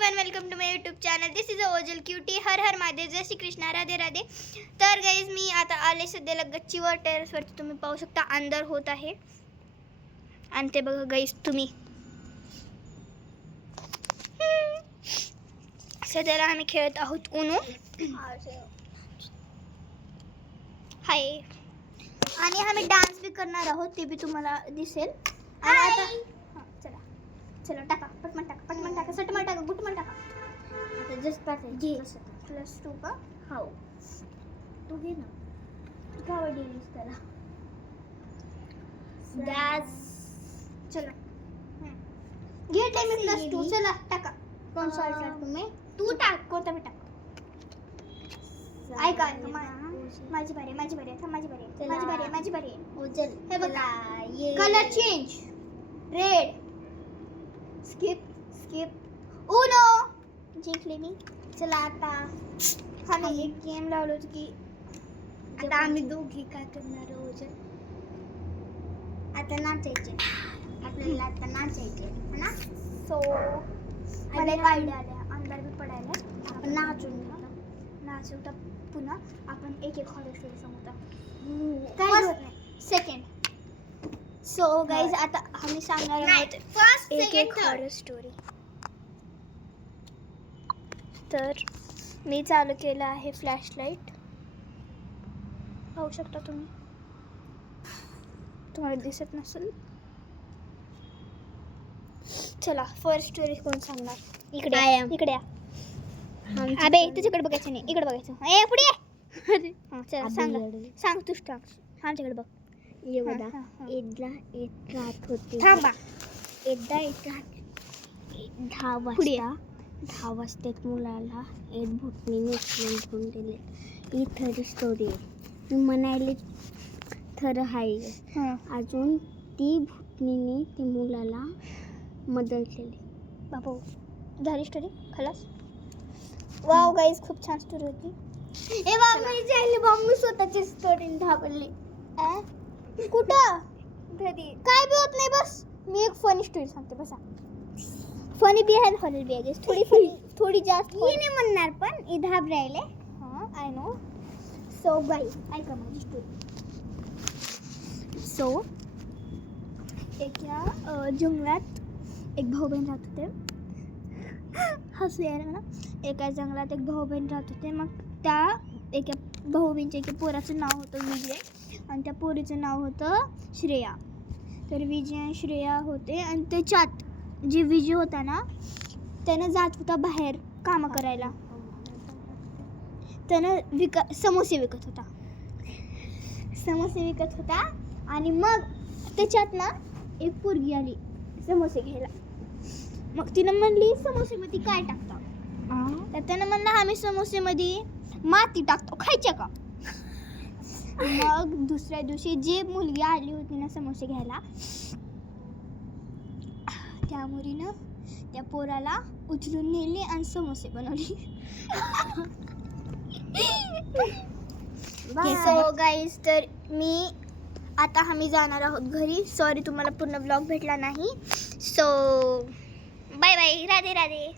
Everyone, welcome to my YouTube channel. This is a Ojal cutie. Har Har Mahadev, जय श्री कृष्णा, राधे राधे. तर guys, मी आता आले सध्याला गच्चीवर, टेरेसवरती तुम्ही पाहू शकता अंधार होत आहे. आणि ते बघा गाईज, तुम्ही सध्याला आम्ही खेळत आहोत उनो. हाय. आणि आम्ही डान्स भी करणार आहोत, ते बी तुम्हाला दिसेल. आणि आता चला चलो टाका, पटमन टाका, सटमन टाका, गुटमन टाका. आता जस्ट टाकायचं +2 का? हो, तू घे ना. तू काय दिलीस त्याला? गॅस. चलो घे टाइम +2. चला टाका. कोण सॉल्ट टाक तुम्ही? तू टाक, कोणता बी टाक. ऐका माझी बारी आता माझी बारी. ओजल, हे बघा, colour change. Red. Skip Uno. जिंकले मी. चला आता आम्ही एक गेम लावलो की आता आम्ही दोघी काय करणार आहोत? आता नाचायचे. आपल्याला आता नाचायचे है ना. सो मला एक आयडिया आल्या. अंधार बी पडायला, आपण नाचू तर पुन्हा आपण एक हॉरर स्टोरी सांगू. काय होत नाही. सेकंड. सो गाईज, आता आम्ही सांगणार आहोत एक हॉरर स्टोरी. तर मी चालू केलं आहे फ्लॅशलाईट. पाहू शकता तुम्ही, तुम्हाला दिसत नसेल. चला, फर्स्ट स्टोरी कोण सांगणार? इकडे या. अबे तुझ्याकडे बघायचं नाही, इकडे बघायचं. ए पुढे ये. चला सांग तू स्टार्ट. आमच्याकडे बघ. एकदा एक रात होती. थांबा. एकदा एक रात 10 वाजता एक मुलाला एक भूतनीने उचलून घेऊन दिले. ही खरी स्टोरी आहे. म्हणायले खरं आहे. अजून ती भूतनीने ती मुलाला मदत केली. बाबू, झाली स्टोरी खलास. वाव गाईज, खूप छान स्टोरी होती. ए बाबा, मी स्वतःची स्टोरी धावली. कुठं? घरी. काय बी होत नाही. बस मी एक फनी स्टोरी सांगते. बसा. फनी बी आहे, हॉरर बी आहे. थोडी फनी, थोडी जास्त. मी नाही म्हणणार, पण इधाब राहिले. I know. सो गाईज, ऐका माझी स्टोरी. सो एका जंगलात एक भाऊ बहीण राहत होते. हसू यायला ना. एका जंगलात एक भाऊ बहीण राहत होते. मग त्या एका भाऊ बहिणीच्या एका पोराचं नाव होतं विजय, आणि त्या पोरीचं नाव होतं श्रेया. तर विजय आणि श्रेया होते. आणि त्याच्यात जे विजय होता ना, त्यानं जात होता बाहेर कामं करायला. त्यानं समोसे विकत होता. आणि मग त्याच्यात ना एक पोरगी आली समोसे घ्यायला. मग तिनं म्हणली, समोसेमध्ये काय टाकता? तर त्यानं म्हणलं, आम्ही समोसेमध्ये माती टाकतो, खायच्या का? मग दुसऱ्या दिवशी जी मुलगी आली होती ना समोसे घ्यायला, त्या मुलीनं त्या पोराला उचलून नेली आणि समोसे बनवली. सो गाईज, तर आता आम्ही जाणार आहोत घरी. सॉरी, तुम्हाला पूर्ण ब्लॉग भेटला नाही. So bye bye, Radhe Radhe.